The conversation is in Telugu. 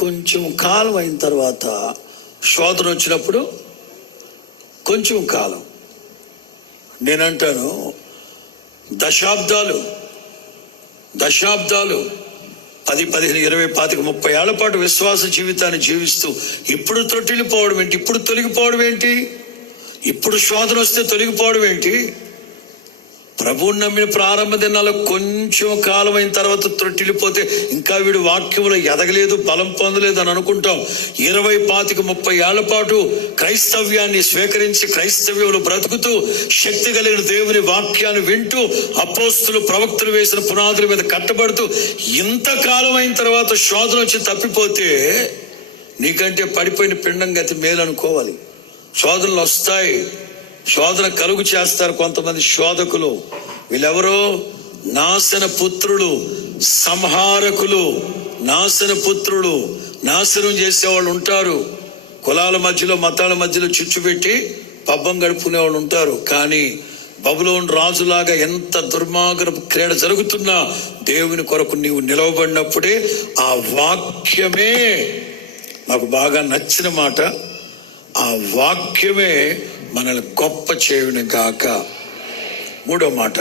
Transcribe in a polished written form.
కొంచెం కాలం అయిన తర్వాత శోధన వచ్చినప్పుడు కొంచెం కాలం, నేనంటాను దశాబ్దాలు 10, 15, 20, 25, 30 ఏళ్ల పాటు విశ్వాస జీవితాన్ని జీవిస్తూ ఇప్పుడు తొట్టిల్లిపోవడం ఏంటి? ఇప్పుడు తొలగిపోవడం ఏంటి? ఇప్పుడు శోధన వస్తే తొలగిపోవడం ఏంటి? ప్రభువుని నమ్మిన ప్రారంభ దినాల్లో కొంచెం కాలం అయిన తర్వాత త్రొట్టిల్లిపోతే ఇంకా వీడు వాక్యంలో ఎదగలేదు, బలం పొందలేదు అని అనుకుంటాం. 20, 25, 30 ఏళ్ల పాటు క్రైస్తవ్యాన్ని స్వీకరించి క్రైస్తవ్యంలో బ్రతుకుతూ శక్తి కలిగిన దేవుని వాక్యాన్ని వింటూ అపోస్తులు ప్రవక్తలు వేసిన పునాదుల మీద కట్టబడుతూ ఇంతకాలం అయిన తర్వాత శోధన వచ్చి తప్పిపోతే నీకంటే పడిపోయిన పిండం గతి మేలు అనుకోవాలి. శోధనలు వస్తాయి, శోధన కలుగు చేస్తారు కొంతమంది శోధకులు. వీళ్ళెవరో నాశన పుత్రులు, సంహారకులు, నాశన పుత్రులు, నాశనం చేసేవాళ్ళు ఉంటారు. కులాల మధ్యలో మతాల మధ్యలో చిచ్చుపెట్టి పబ్బం గడుపుకునేవాళ్ళు ఉంటారు. కానీ బబులోను రాజులాగా ఎంత దుర్మార్గపు క్రీడ జరుగుతున్నా దేవుని కొరకు నీవు నిలవబడినప్పుడే ఆ వాక్యమే, నాకు బాగా నచ్చిన మాట, ఆ వాక్యమే మనల్ని గొప్ప చేయును గాక. 3వ మాట,